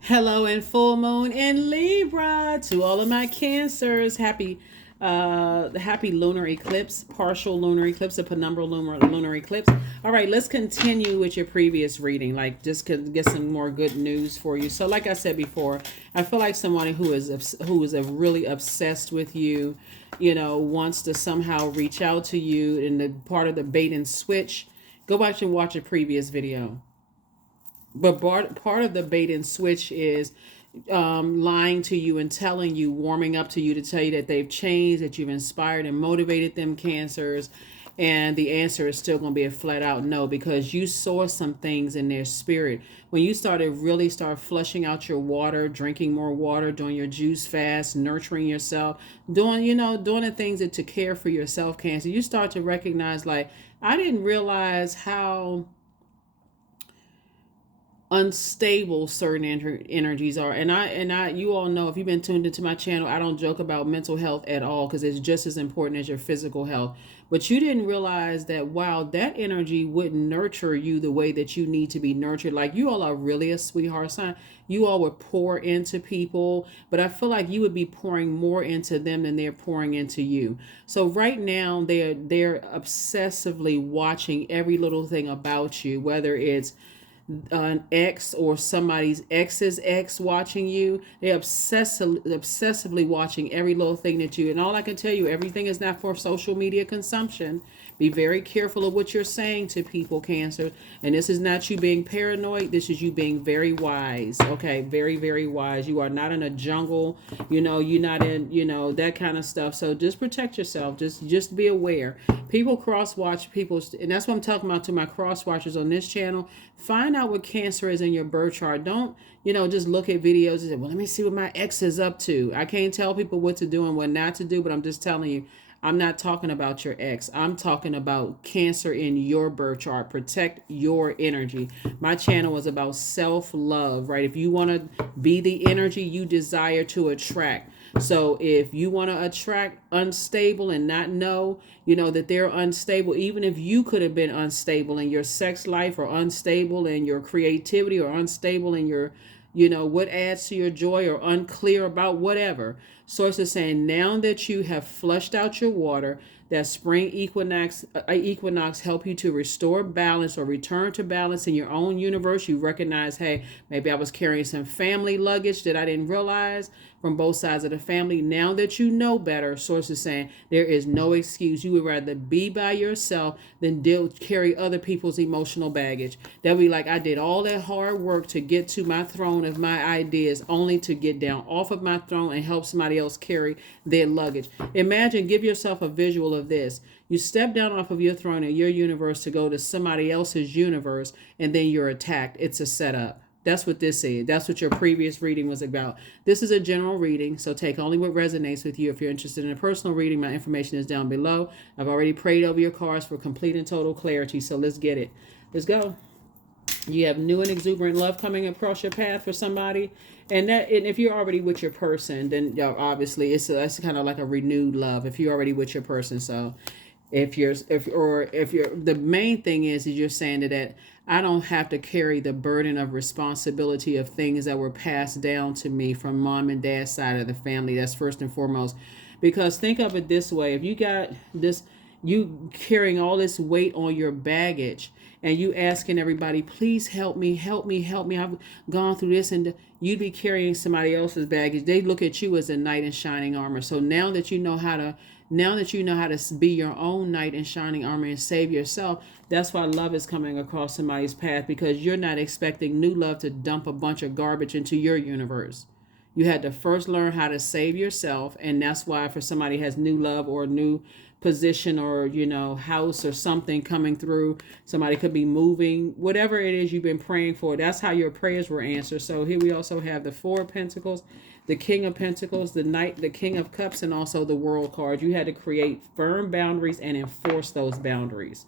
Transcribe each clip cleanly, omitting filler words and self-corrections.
Hello and full moon in Libra to all of my cancers. Happy lunar eclipse, partial lunar eclipse, a penumbral lunar eclipse. All right, let's continue with your previous reading. Like, just to get some more good news for you. So, like I said before, I feel like somebody who is really obsessed with you, wants to somehow reach out to you. And the part of the bait and switch, go back and watch a previous video. But part of the bait and switch is lying to you and telling you, warming up to you to tell you that they've changed, that you've inspired and motivated them, cancers. And the answer is still going to be a flat out no, because you saw some things in their spirit. When you start flushing out your water, drinking more water, doing your juice fast, nurturing yourself, doing the things to care for yourself, cancer, you start to recognize, like, I didn't realize how unstable certain energies are. And I you all know, if you've been tuned into my channel, I don't joke about mental health at all, because it's just as important as your physical health. But you didn't realize that, wow, that energy wouldn't nurture you the way that you need to be nurtured. Like, you all are really a sweetheart sign. You all would pour into people, but I feel like you would be pouring more into them than they're pouring into you. So right now they're obsessively watching every little thing about you, whether it's an ex or somebody's ex's ex watching you. They're obsessively watching every little thing that you. And all I can tell you, everything is not for social media consumption. Be very careful of what you're saying to people, Cancer. And this is not you being paranoid. This is you being very wise. Okay, very, very wise. You are not in a jungle. You're not in, that kind of stuff. So just protect yourself. Just be aware. People cross watch people, and that's what I'm talking about to my cross watchers on this channel. Find out what Cancer is in your birth chart. Don't, just look at videos and say, well, let me see what my ex is up to. I can't tell people what to do and what not to do, but I'm just telling you, I'm not talking about your ex. I'm talking about Cancer in your birth chart. Protect your energy. My channel is about self-love, right? If you want to be the energy you desire to attract. So if you want to attract unstable and not know, that they're unstable, even if you could have been unstable in your sex life, or unstable in your creativity, or unstable in your, what adds to your joy, or unclear about whatever. Source is saying, now that you have flushed out your water, that spring equinox help you to restore balance or return to balance in your own universe. You recognize, hey, maybe I was carrying some family luggage that I didn't realize from both sides of the family. Now that you know better, source is saying there is no excuse. You would rather be by yourself than carry other people's emotional baggage. They'll be like, I did all that hard work to get to my throne of my ideas, only to get down off of my throne and help somebody else carry their luggage. Imagine, give yourself a visual of this. You step down off of your throne in your universe to go to somebody else's universe, and then you're attacked. It's a setup. That's what this is. That's what your previous reading was about. This is a general reading, so take only what resonates with you. If you're interested in a personal reading, my information is down below. I've already prayed over your cards for complete and total clarity, so let's get it. Let's go. You have new and exuberant love coming across your path for somebody. And if you're already with your person, then obviously it's kind of like a renewed love if you're already with your person. So if you're the main thing is you're saying that I don't have to carry the burden of responsibility of things that were passed down to me from mom and dad's side of the family. That's first and foremost. Because think of it this way: if you got this, you carrying all this weight on your baggage, and you asking everybody, please help me, help me, help me, I've gone through this, and you'd be carrying somebody else's baggage. They look at you as a knight in shining armor. So now that you know how to be your own knight in shining armor and save yourself, that's why love is coming across somebody's path, because you're not expecting new love to dump a bunch of garbage into your universe. You had to first learn how to save yourself, and that's why for somebody has new love or new position, or house or something coming through, somebody could be moving, whatever it is you've been praying for, that's how your prayers were answered. So here we also have the Four of Pentacles, the King of Pentacles, the Knight, the King of Cups, and also the World card. You had to create firm boundaries and enforce those boundaries.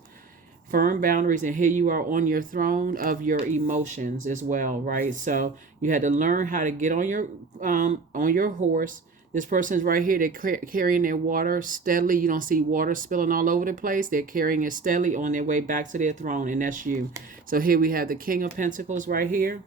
Firm boundaries, and here you are on your throne of your emotions as well, right? So you had to learn how to get on your horse. This person's right here. They're carrying their water steadily. You don't see water spilling all over the place. They're carrying it steadily on their way back to their throne, and that's you. So here we have the King of Pentacles right here.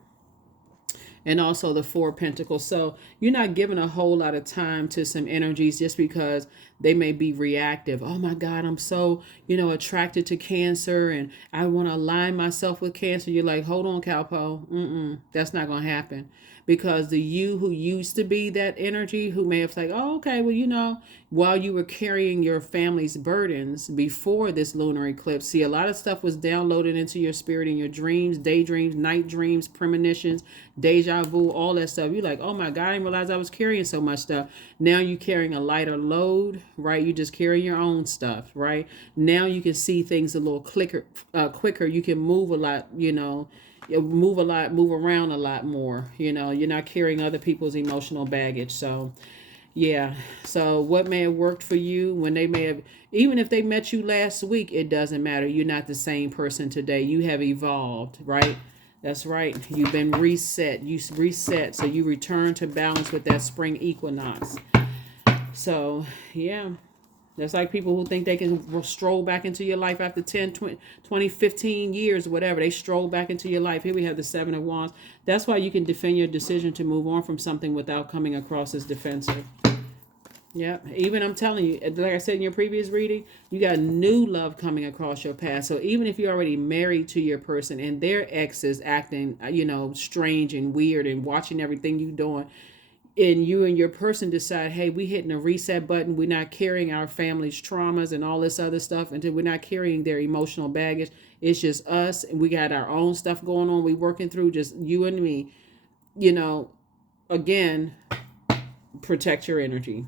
and also the Four of Pentacles. So you're not giving a whole lot of time to some energies just because they may be reactive. Oh my God, I'm so, attracted to Cancer and I want to align myself with Cancer. You're like, hold on, Calpo. That's not going to happen. Because the you who used to be that energy, who may have like, oh, okay, well, while you were carrying your family's burdens before this lunar eclipse, see, a lot of stuff was downloaded into your spirit in your dreams, daydreams, night dreams, premonitions, deja vu, all that stuff. You're like, oh my God, I didn't realize I was carrying so much stuff. Now you're carrying a lighter load, right? You just carry your own stuff, right? Now you can see things a little quicker. You can move a lot, move around a lot more. You're not carrying other people's emotional baggage. So yeah. So what may have worked for you when they may have, even if they met you last week, it doesn't matter. You're not the same person today. You have evolved, right? That's right. You've been reset. You reset. So you return to balance with that spring equinox. So yeah. That's like people who think they can stroll back into your life after 10, 20, 15 years, whatever. They stroll back into your life. Here we have the Seven of Wands. That's why you can defend your decision to move on from something without coming across as defensive. Yeah. Even I'm telling you, like I said in your previous reading, you got new love coming across your path. So even if you're already married to your person and their ex is acting, strange and weird and watching everything you're doing, and you and your person decide, hey, we hitting a reset button. We're not carrying our family's traumas and all this other stuff until we're not carrying their emotional baggage. It's just us and we got our own stuff going on. We working through just you and me, again, protect your energy.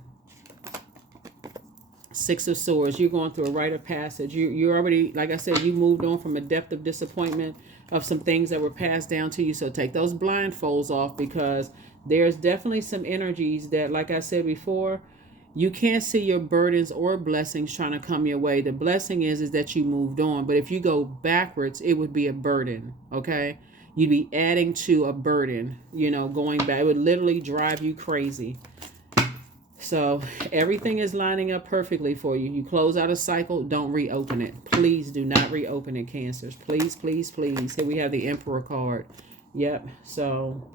Six of Swords, you're going through a rite of passage. You're already, like I said, you moved on from a depth of disappointment of some things that were passed down to you. So take those blindfolds off, because there's definitely some energies that, like I said before, you can't see your burdens or blessings trying to come your way. The blessing is that you moved on. But if you go backwards, it would be a burden, okay? You'd be adding to a burden, going back. It would literally drive you crazy. So everything is lining up perfectly for you. You close out a cycle, don't reopen it. Please do not reopen it, Cancers. Please, please, please. Here we have the Emperor card. Yep. So,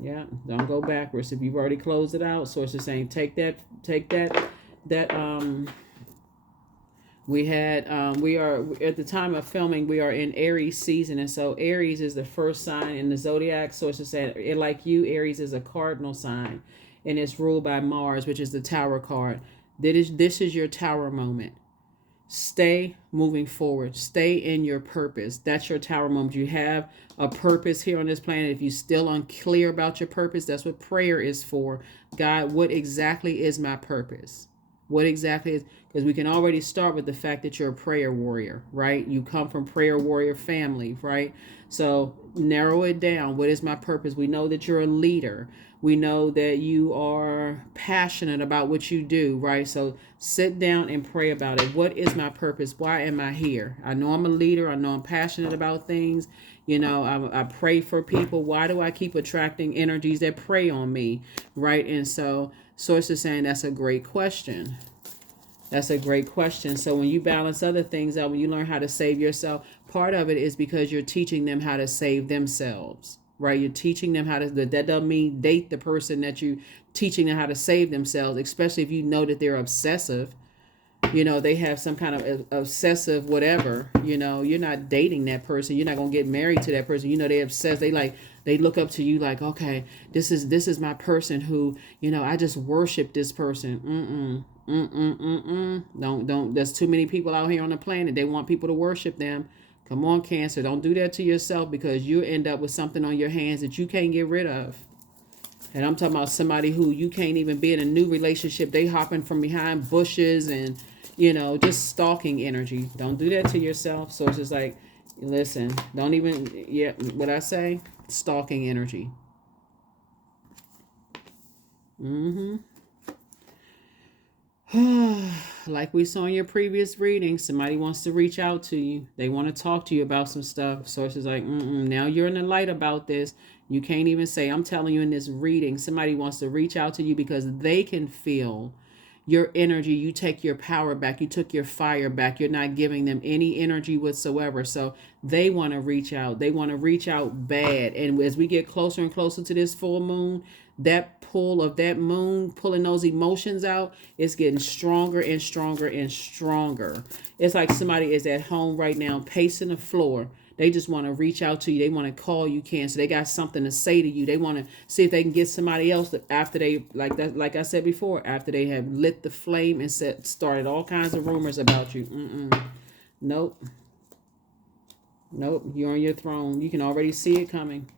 yeah, don't go backwards. If you've already closed it out, Source is saying take that, we are, at the time of filming, we are in Aries season. And so Aries is the first sign in the Zodiac. So it's just saying, like you, Aries is a cardinal sign. And it's ruled by Mars, which is the Tower card. This is your Tower moment. Stay moving forward. Stay in your purpose. That's your Tower moment. You have a purpose here on this planet. If you're still unclear about your purpose, that's what prayer is for. God, what exactly is my purpose? What exactly is, because we can already start with the fact that you're a prayer warrior, right? You come from prayer warrior family, right? So narrow it down. What is my purpose? We know that you're a leader. We know that you are passionate about what you do, right? So sit down and pray about it. What is my purpose? Why am I here? I know I'm a leader. I know I'm passionate about things. I pray for people. Why do I keep attracting energies that prey on me, right? And so Source is saying that's a great question. That's a great question. So when you balance other things out, when you learn how to save yourself, part of it is because you're teaching them how to save themselves, right? You're teaching them how to, that doesn't mean date the person that you teaching them how to save themselves, especially if you know that they're obsessive. They have some kind of obsessive whatever, you're not dating that person. You're not going to get married to that person. They obsess. They look up to you like, okay, this is my person who, I just worship this person. Don't. There's too many people out here on the planet. They want people to worship them. Come on, Cancer. Don't do that to yourself, because you end up with something on your hands that you can't get rid of. And I'm talking about somebody who you can't even be in a new relationship. They hopping from behind bushes and, just stalking energy. Don't do that to yourself. So it's just like, listen, don't even, what I say, stalking energy. Like we saw in your previous reading, somebody wants to reach out to you. They want to talk to you about some stuff. Source is like, now you're in the light about this. You can't even say, I'm telling you in this reading, somebody wants to reach out to you because they can feel your energy, you take your power back, you took your fire back, you're not giving them any energy whatsoever. So they want to reach out, they want to reach out bad. And as we get closer and closer to this full moon, that pull of that moon pulling those emotions out, it's getting stronger and stronger and stronger. It's like somebody is at home right now pacing the floor. They just want to reach out to you. They want to call you cancer. They got something to say to you. They want to see if they can get somebody else after they, like that, like I said before, after they have lit the flame and started all kinds of rumors about you. Nope. Nope. You're on your throne. You can already see it coming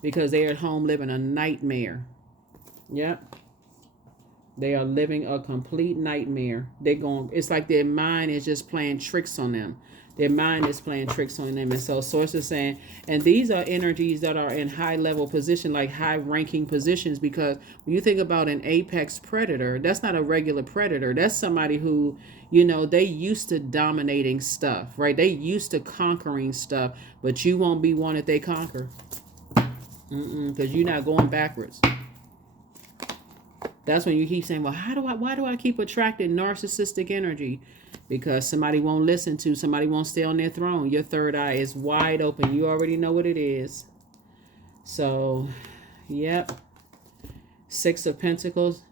because they're at home living a nightmare. Yep. They are living a complete nightmare. It's like their mind is just playing tricks on them. Their mind is playing tricks on them. And so source is saying, and these are energies that are in high level position, like high ranking positions, because when you think about an apex predator, that's not a regular predator. That's somebody who, they used to dominating stuff, right? They used to conquering stuff, but you won't be one that they conquer. Because you're not going backwards. That's when you keep saying, well, why do I keep attracting narcissistic energy? Because somebody won't listen to, somebody won't stay on their throne. Your third eye is wide open. You already know what it is. So, yep. 6 of Pentacles.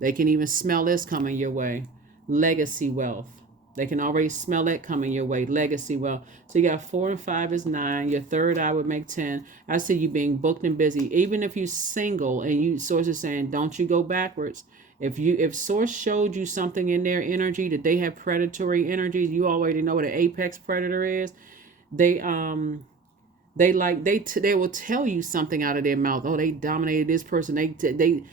They can even smell this coming your way. Legacy wealth. They can already smell that coming your way. Legacy wealth. So you got 4 and 5 is 9. Your third eye would make 10. I see you being booked and busy. Even if you're single and you source is saying, don't you go backwards. If source showed you something in their energy that they have predatory energy, you already know what an apex predator is. They will tell you something out of their mouth. Oh, they dominated this person. They'll do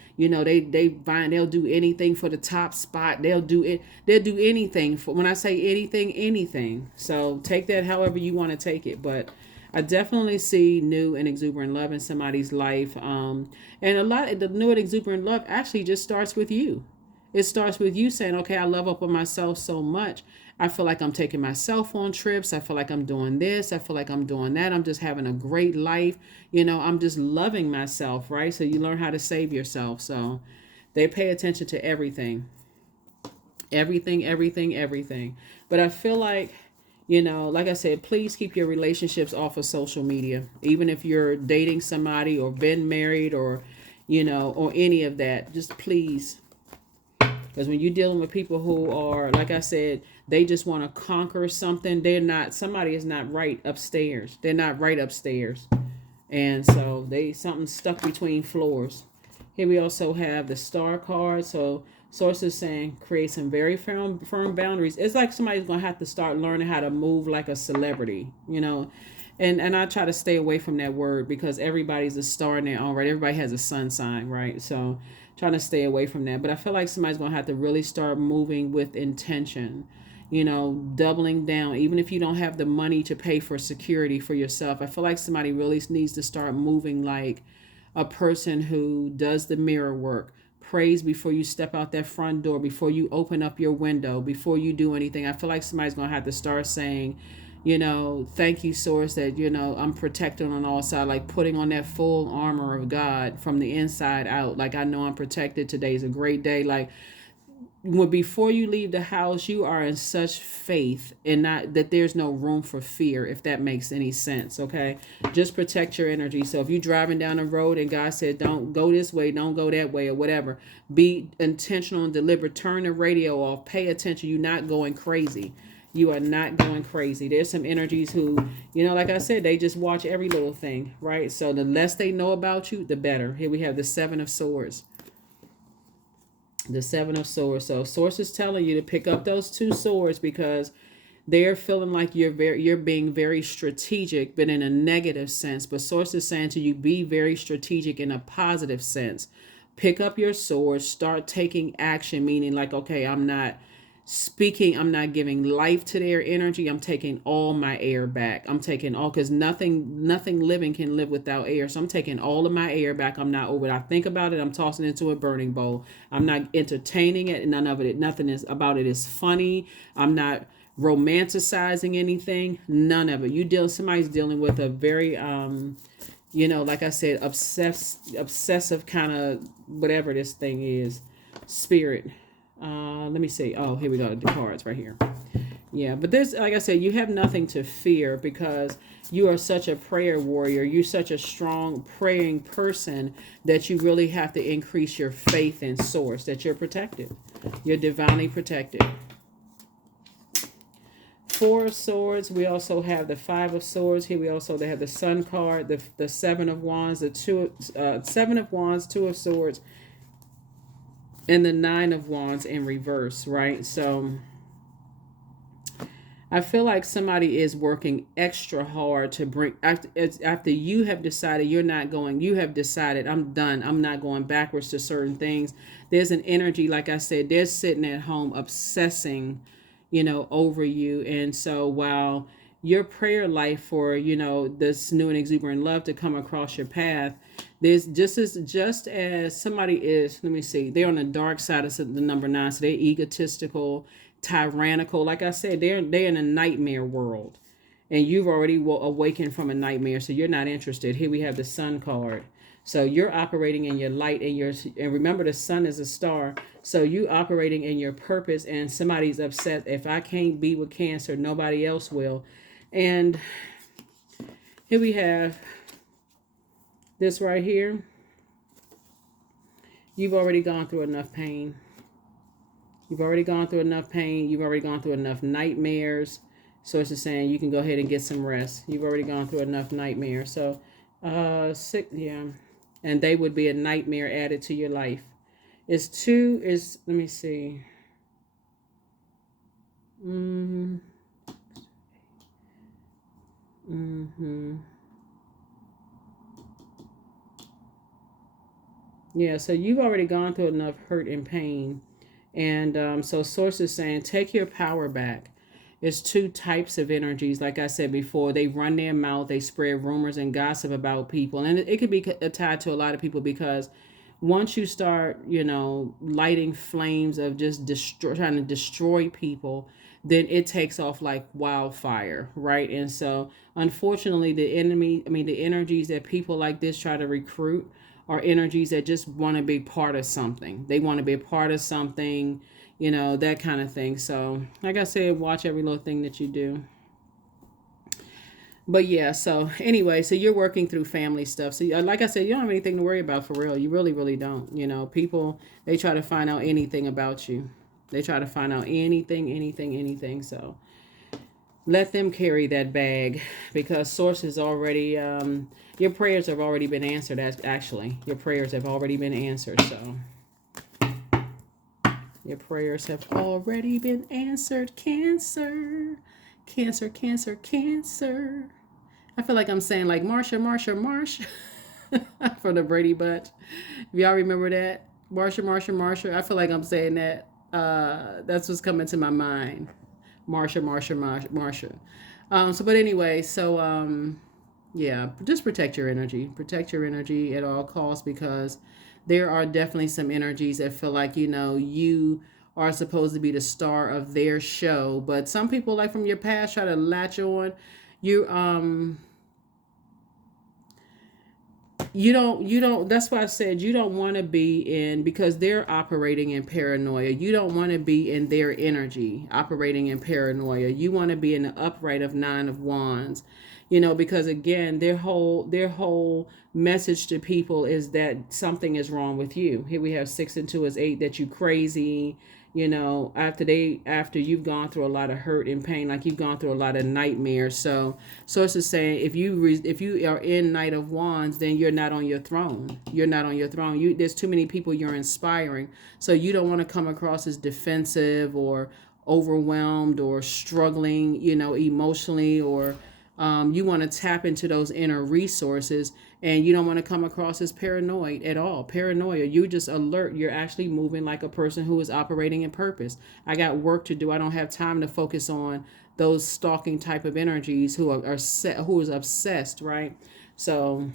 anything for the top spot. They'll do anything for, when I say anything. So take that however you want to take it. But I definitely see new and exuberant love in somebody's life. And the new and exuberant love actually just starts with you. It starts with you saying, okay, I love up on myself so much. I feel like I'm taking myself on trips. I feel like I'm doing this. I feel like I'm doing that. I'm just having a great life. I'm just loving myself, right? So you learn how to save yourself. So they pay attention to everything. Everything. But I feel like, like I said, please keep your relationships off of social media. Even if you're dating somebody or been married or, or any of that, just please. Because when you're dealing with people who are, like I said, they just want to conquer something. Somebody is not right upstairs. They're not right upstairs. And so something stuck between floors. Here we also have the Star card. So sources saying create some very firm boundaries. It's like somebody's going to have to start learning how to move like a celebrity, And I try to stay away from that word because everybody's a star in their own right. Everybody has a sun sign, right? So trying to stay away from that. But I feel like somebody's going to have to really start moving with intention, doubling down. Even if you don't have the money to pay for security for yourself, I feel like somebody really needs to start moving like a person who does the mirror work, prays before you step out that front door, before you open up your window, before you do anything. I feel like somebody's going to have to start saying, thank you, source, that, I'm protected on all sides, like putting on that full armor of God from the inside out. Like, I know I'm protected. Today's a great day. Like, before you leave the house, you are in such faith and not that there's no room for fear, if that makes any sense. Okay. Just protect your energy. So if you're driving down the road and God said, don't go this way, don't go that way or whatever, be intentional and deliberate. Turn the radio off. Pay attention. You're not going crazy. You are not going crazy. There's some energies who, like I said, they just watch every little thing, right? So the less they know about you, the better. Here we have the 7 of Swords. The 7 of Swords. So source is telling you to pick up those 2 swords because they're feeling like you're being very strategic, but in a negative sense. But source is saying to you, be very strategic in a positive sense. Pick up your swords, start taking action, meaning like, okay, I'm not giving life to their energy. I'm taking all my air back. I'm taking all, because nothing living can live without air. So I'm taking all of my air back. I'm not over it. I think about it, I'm tossing it into a burning bowl. I'm not entertaining it. Nothing is about it is funny. I'm not romanticizing anything. None of it. Somebody's dealing with a very like I said, obsessive kind of whatever this thing is, spirit. Let me see. Oh, here we go. The cards right here. Yeah, but there's, like I said, you have nothing to fear because you are such a prayer warrior. You're such a strong praying person that you really have to increase your faith in source, that you're protected. You're divinely protected. Four of Swords. We also have the Five of Swords. Here we also have the Sun card, the Seven of Wands, the Seven of Wands, Two of Swords, and the Nine of Wands in reverse, right? So I feel like somebody is working extra hard to bring, after you have decided you're not going, you have decided, I'm done, I'm not going backwards to certain things. There's an energy, like I said, they're sitting at home obsessing, over you. And so while your prayer life for, this new and exuberant love to come across your path, there's just as somebody is, let me see, they're on the dark side of the number 9, so they're egotistical, tyrannical. Like I said, they're in a nightmare world, and you've already awakened from a nightmare, so you're not interested. Here we have the Sun card. So you're operating in your light, and remember the sun is a star. So you operating in your purpose, and somebody's upset. If I can't be with Cancer, nobody else will. And here we have this right here. You've already gone through enough pain. You've already gone through enough pain. You've already gone through enough nightmares. So it's just saying you can go ahead and get some rest. You've already gone through enough nightmares. So, yeah. And they would be a nightmare added to your life. Let me see. Yeah, so you've already gone through enough hurt and pain. And so Source is saying, take your power back. It's two types of energies. Like I said before, they run their mouth, they spread rumors and gossip about people. And it could be tied to a lot of people because once you start, lighting flames of just trying to destroy people, then it takes off like wildfire, right? And so, unfortunately, the energies that people like this try to recruit are energies that just want to be part of something. They want to be a part of something, that kind of thing. So, like I said, watch every little thing that you do. But yeah, so anyway, so you're working through family stuff. So like I said, you don't have anything to worry about for real. You really, really don't. People, they try to find out anything about you. They try to find out anything. So let them carry that bag because Source is already, your prayers have already been answered. Actually, your prayers have already been answered. So your prayers have already been answered. Cancer. Cancer, Cancer, Cancer. I feel like I'm saying like Marsha from the Brady Bunch. Y'all remember that? Marsha. I feel like I'm saying that. That's what's coming to my mind. Marsha. But anyway, yeah, just protect your energy. Protect your energy at all costs because there are definitely some energies that feel like, you are supposed to be the star of their show. But some people, like from your past, try to latch on. You don't, that's why I said you don't want to be in, because they're operating in paranoia. You don't want to be in their energy, operating in paranoia. You want to be in the upright of Nine of Wands. Because again, their whole message to people is that something is wrong with you. Here we have 6 and 2 is 8, that you crazy, after you've gone through a lot of hurt and pain, like you've gone through a lot of nightmares. So Source is saying, if you are in Knight of Wands, then you're not on your throne. You're not on your throne. There's too many people you're inspiring. So you don't want to come across as defensive or overwhelmed or struggling, emotionally, or you want to tap into those inner resources, and you don't want to come across as paranoid at all. Paranoia, you just alert. You're actually moving like a person who is operating in purpose. I got work to do. I don't have time to focus on those stalking type of energies who who is obsessed, right? So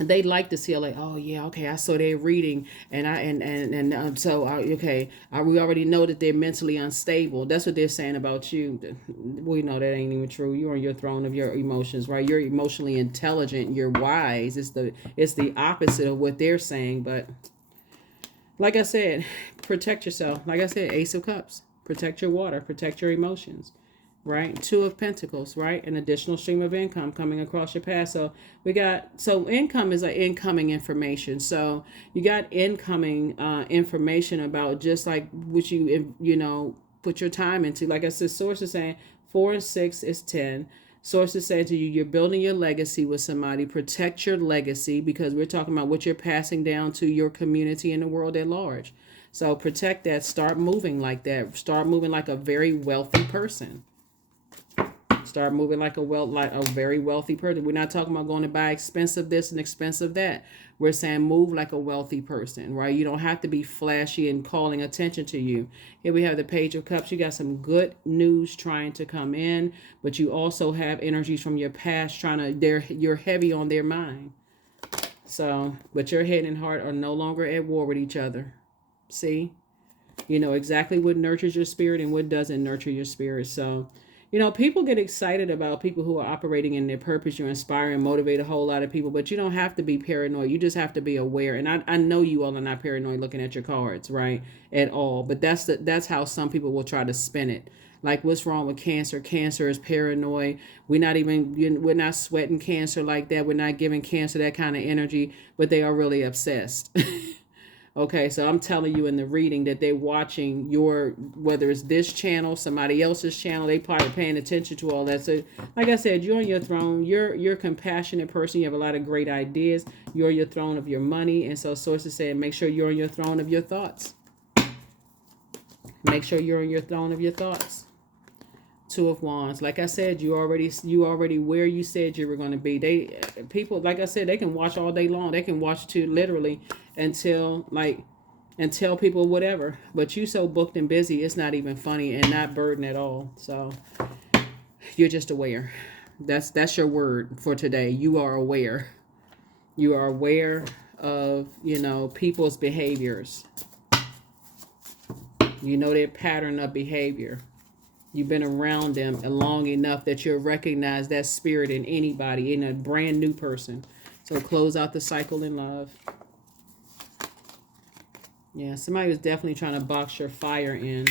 they like to see, like, oh yeah, okay, I saw their reading, and we already know that they're mentally unstable. That's what they're saying about you. We know that ain't even true. You're on your throne of your emotions, right? You're emotionally intelligent. You're wise. It's the opposite of what they're saying. But Like I said, protect yourself. Like I said, Ace of Cups. Protect your water. Protect your emotions. Right? Two of Pentacles. Right? An additional stream of income coming across your path. So income is like incoming information. So you got incoming information about just like what put your time into. Like I said, sources saying 4 and 6 is 10. Sources say to you, you're building your legacy with somebody. Protect your legacy, because we're talking about what you're passing down to your community and the world at large. So protect that. Start moving like that. Start moving like a very wealthy person. Start moving like a very wealthy person. We're not talking about going to buy expensive this and expensive that. We're saying move like a wealthy person, right? You don't have to be flashy and calling attention to you. Here we have the Page of Cups. You got some good news trying to come in, but you also have energies from your past you're heavy on their mind. So, but your head and heart are no longer at war with each other. See? You know exactly what nurtures your spirit and what doesn't nurture your spirit. So, people get excited about people who are operating in their purpose. You inspire and motivate a whole lot of people, but you don't have to be paranoid. You just have to be aware. And I know you all are not paranoid looking at your cards, right? At all. But that's how some people will try to spin it. Like, what's wrong with Cancer? Cancer is paranoid. We're not sweating Cancer like that. We're not giving Cancer that kind of energy, but they are really obsessed. Okay, so I'm telling you in the reading that they're watching whether it's this channel, somebody else's channel, they probably paying attention to all that. So, like I said, you're on your throne. You're a compassionate person. You have a lot of great ideas. You're your throne of your money. And so sources say, make sure you're on your throne of your thoughts. Make sure you're on your throne of your thoughts. Two of Wands. Like I said, you already where you said you were going to be. People, like I said, they can watch all day long. They can watch to literally and tell people whatever. But you so booked and busy, it's not even funny and not burden at all. So you're just aware. That's your word for today. You are aware. You are aware of, people's behaviors. You know their pattern of behavior. You've been around them long enough that you'll recognize that spirit in anybody, in a brand new person. So close out the cycle in love. Yeah, somebody was definitely trying to box your fire in.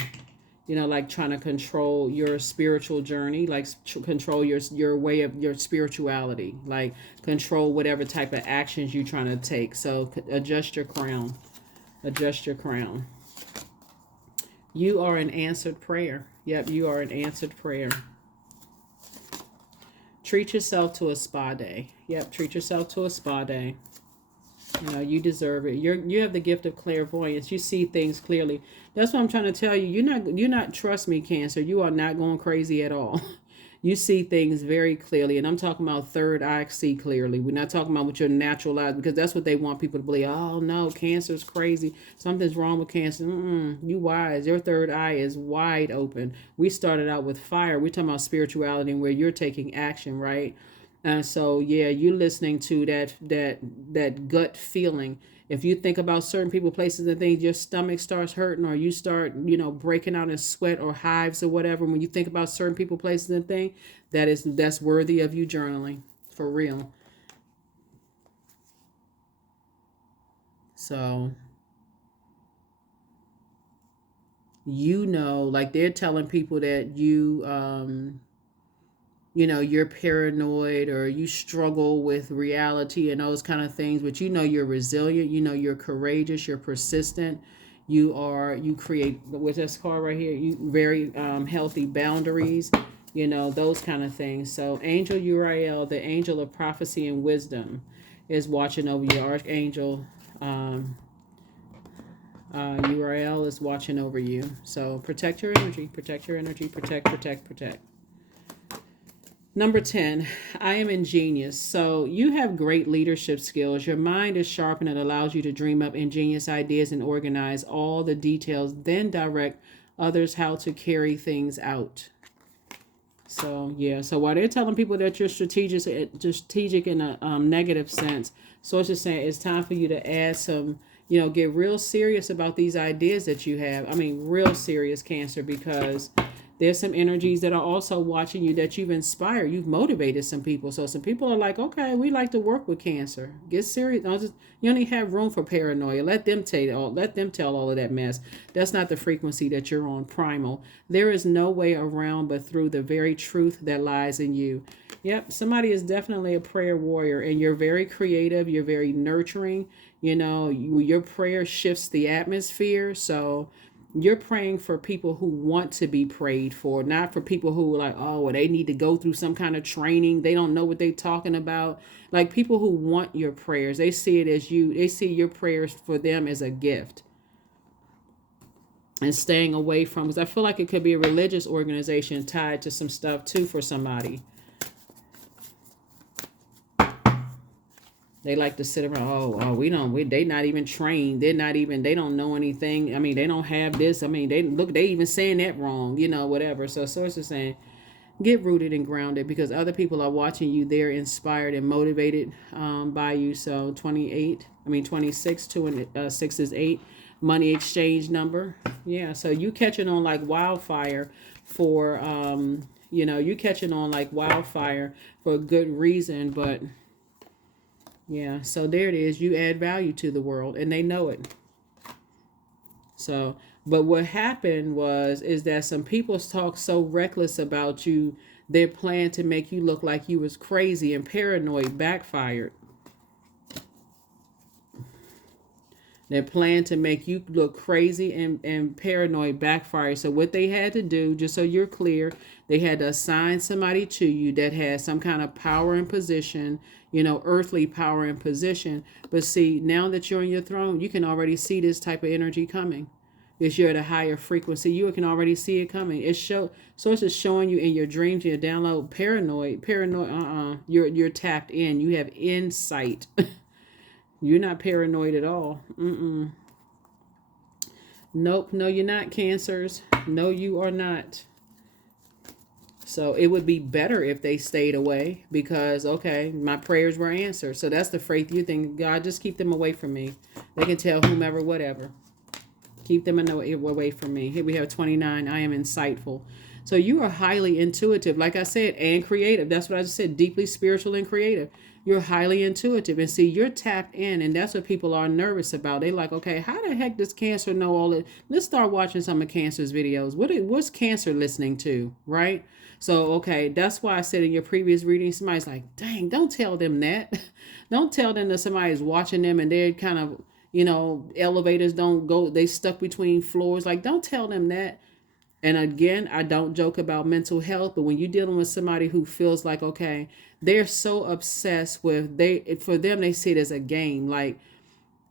Like trying to control your spiritual journey, like control your way of your spirituality, like control whatever type of actions you're trying to take. So adjust your crown. Adjust your crown. You are an answered prayer. Yep, you are an answered prayer. Treat yourself to a spa day. Yep, treat yourself to a spa day. You deserve it. You have the gift of clairvoyance. You see things clearly. That's what I'm trying to tell you. You're not, trust me, Cancer, you are not going crazy at all. You see things very clearly. And I'm talking about third eye see clearly. We're not talking about with your natural eyes, because that's what they want people to believe. Oh, no, Cancer's crazy. Something's wrong with Cancer. You wise. Your third eye is wide open. We started out with fire. We're talking about spirituality and where you're taking action, right? And so, yeah, you're listening to that gut feeling. If you think about certain people, places, and things, your stomach starts hurting, or you start, breaking out in sweat or hives or whatever. When you think about certain people, places, and things, that's worthy of you journaling, for real. So, like they're telling people that you're paranoid or you struggle with reality and those kind of things, but you're resilient, you're courageous, you're persistent, you create, with this card right here, you very healthy boundaries, those kind of things. So Angel Uriel, the angel of prophecy and wisdom, is watching over you. Archangel Uriel is watching over you. So protect your energy, protect. Number 10, I am ingenious. So you have great leadership skills. Your mind is sharp and it allows you to dream up ingenious ideas and organize all the details, then direct others how to carry things out. So, yeah. So while they're telling people that you're strategic in a negative sense, sources saying it's time for you to add some, get real serious about these ideas that you have. I mean, real serious, Cancer, because There's some energies that are also watching you that you've inspired. You've motivated some people. So some people are like, okay, we like to work with Cancer. Get serious. Don't just, you only have room for paranoia. Let them tell all of that mess. That's not the frequency that you're on, primal. There is no way around but through the very truth that lies in you. Yep, somebody is definitely a prayer warrior, and you're very creative. You're very nurturing. Your prayer shifts the atmosphere. So you're praying for people who want to be prayed for, not for people who are like, oh, well, they need to go through some kind of training. They don't know what they're talking about. Like people who want your prayers, they see it as they see your prayers for them as a gift. And staying away from, because I feel like it could be a religious organization tied to some stuff too for somebody. They like to sit around, they not even trained. They don't know anything. I mean, they don't have this. I mean, they even saying that wrong, whatever. So Source is saying, get rooted and grounded because other people are watching you. They're inspired and motivated by you. So 26, 2 and 6 is 8. Money exchange number. Yeah, so you catching on like wildfire for, you catching on like wildfire for a good reason, but... yeah, so there it is. You add value to the world and they know it. So, but what happened is that some people talk so reckless about you, their plan to make you look like you was crazy and paranoid backfired. Their plan to make you look crazy and paranoid backfired. So what they had to do, just so you're clear, they had to assign somebody to you that has some kind of power and position, earthly power and position. But see, now that you're on your throne, you can already see this type of energy coming. Because you're at a higher frequency, you can already see it coming. Source is showing you in your dreams, your download, paranoid, you're tapped in. You have insight. You're not paranoid at all. Nope. No, you're not, Cancers. No, you are not. So it would be better if they stayed away because, okay, my prayers were answered. So that's the faith you think. God, just keep them away from me. They can tell whomever, whatever. Keep them away from me. Here we have 29. I am insightful. So you are highly intuitive, like I said, and creative. That's what I just said, deeply spiritual and creative. You're highly intuitive. And see, you're tapped in, and that's what people are nervous about. They're like, okay, how the heck does Cancer know all that? Let's start watching some of Cancer's videos. What's Cancer listening to, right? So, okay, that's why I said in your previous reading, somebody's like, dang, don't tell them that. Don't tell them that somebody's watching them and they're kind of, elevators don't go, they stuck between floors. Like, don't tell them that. And again, I don't joke about mental health, but when you're dealing with somebody who feels like, okay, they're so obsessed with, for them, they see it as a game. Like,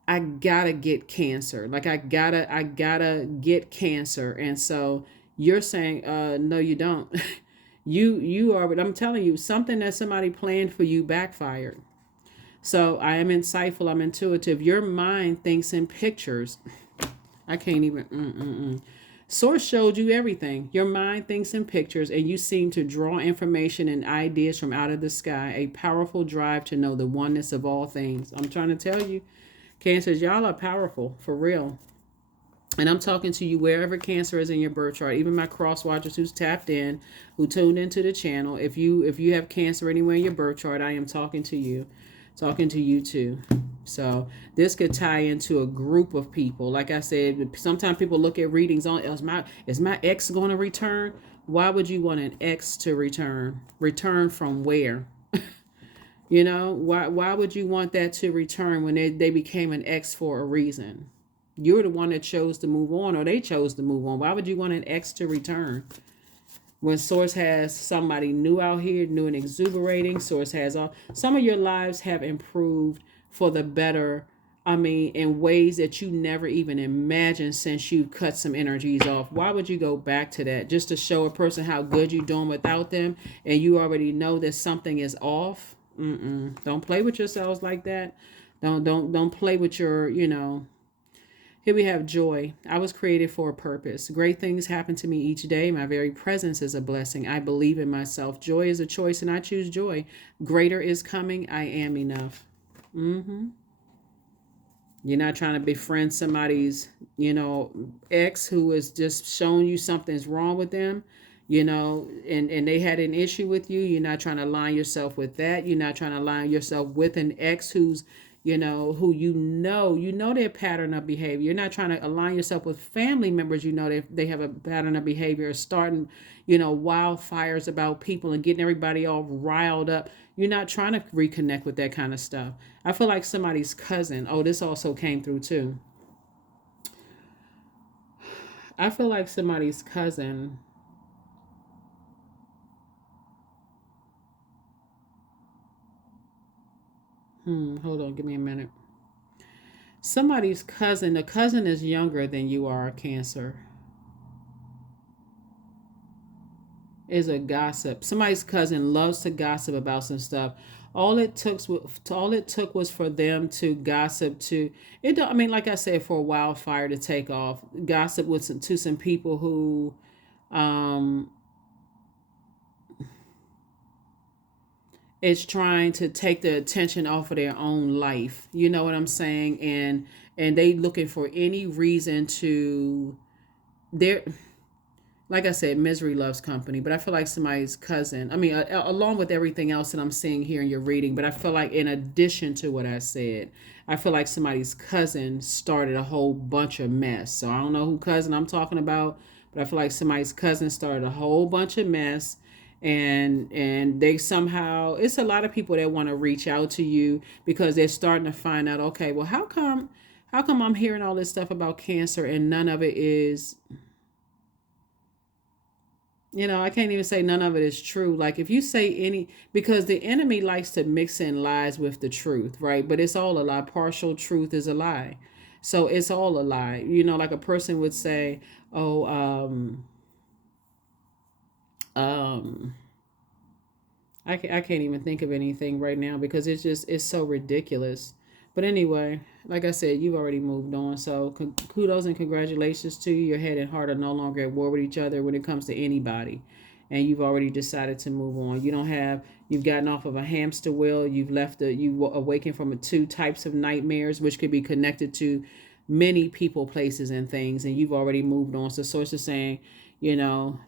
I gotta get cancer. Like, I gotta get cancer. And so you're saying, no, you don't. you are, but I'm telling you, something that somebody planned for you backfired. So I am insightful. I'm intuitive. Your mind thinks in pictures. I can't even. Source showed you everything. Your mind thinks in pictures, and you seem to draw information and ideas from out of the sky. A powerful drive to know the oneness of all things. I'm trying to tell you, Cancers, y'all are powerful for real. And I'm talking to you wherever Cancer is in your birth chart. Even my cross watchers who's tapped in, who tuned into the channel. If you have Cancer anywhere in your birth chart, I am talking to you. Talking to you too. So this could tie into a group of people. Like I said, sometimes people look at readings on, is my ex going to return? Why would you want an ex to return? Return from where? Why would you want that to return when they became an ex for a reason? You're the one that chose to move on, or they chose to move on. Why would you want an ex to return? When Source has somebody new out here, new and exuberating, Source has some of your lives have improved for the better. I mean, in ways that you never even imagined since you cut some energies off. Why would you go back to that? Just to show a person how good you're doing without them, and you already know that something is off? Don't play with yourselves like that. Don't play with your, Here we have joy. I was created for a purpose. Great things happen to me each day. My very presence is a blessing. I believe in myself. Joy is a choice, and I choose joy. Greater is coming. I am enough. You're not trying to befriend somebody's, ex who is just showing you something's wrong with them. and they had an issue with you. You're not trying to align yourself with that. You're not trying to align yourself with an ex who's, who their pattern of behavior. You're not trying to align yourself with family members. They have a pattern of behavior, starting, wildfires about people and getting everybody all riled up. You're not trying to reconnect with that kind of stuff. I feel like somebody's cousin. Oh, this also came through too. I feel like somebody's cousin. Hold on, give me a minute. Somebody's cousin, the cousin is younger than you are, Cancer, is a gossip. Somebody's cousin loves to gossip about some stuff. All it took was for them to gossip to it. I mean, like I said, for a wildfire to take off, gossip with to some people who um is trying to take the attention off of their own life. You know what I'm saying? And they looking for any reason to their, like I said, misery loves company. But I feel like somebody's cousin. I mean, along with everything else that I'm seeing here in your reading, but I feel like in addition to what I said, I feel like somebody's cousin started a whole bunch of mess. So I don't know who cousin I'm talking about, but I feel like somebody's cousin started a whole bunch of mess. And they somehow, it's a lot of people that want to reach out to you because they're starting to find out, okay, well, how come I'm hearing all this stuff about Cancer and none of it is, I can't even say none of it is true. Like if you say any, because the enemy likes to mix in lies with the truth, right? But it's all a lie. Partial truth is a lie. So it's all a lie. Like a person would say, oh, um, I can't even think of anything right now because it's so ridiculous. But anyway, like I said, you've already moved on. So kudos and congratulations to you. Your head and heart are no longer at war with each other when it comes to anybody. And you've already decided to move on. You've gotten off of a hamster wheel. You awakened from two types of nightmares, which could be connected to many people, places, and things. And you've already moved on. So source is saying, you know,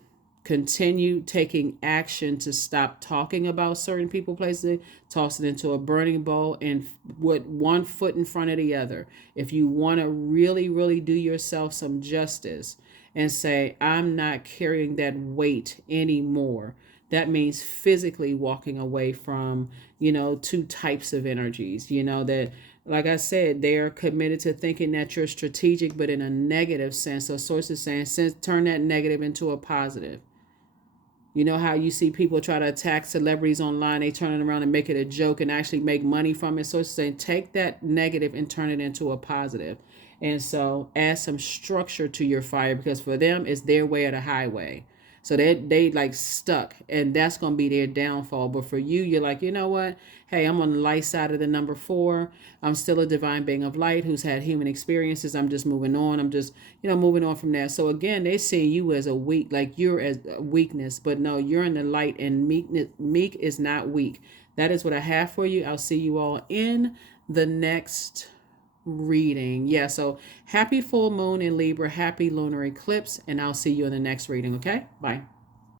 continue taking action to stop talking about certain people, places, toss it into a burning bowl, and put one foot in front of the other. If you want to really, really do yourself some justice and say, I'm not carrying that weight anymore, that means physically walking away from, two types of energies, that, like I said, they're committed to thinking that you're strategic, but in a negative sense. So source is saying, turn that negative into a positive. You know how you see people try to attack celebrities online, they turn it around and make it a joke and actually make money from it. So it's saying take that negative and turn it into a positive. And so add some structure to your fire because for them it's their way or the highway. So they like stuck and that's gonna be their downfall. But for you, you're like, you know what? Hey, I'm on the light side of the number 4. I'm still a divine being of light who's had human experiences. I'm just moving on. I'm just, moving on from that. So again, they see you as a weak, like you're as a weakness, but no, you're in the light and meek is not weak. That is what I have for you. I'll see you all in the next reading. Yeah, so happy full moon in Libra, happy lunar eclipse, and I'll see you in the next reading. Okay, bye.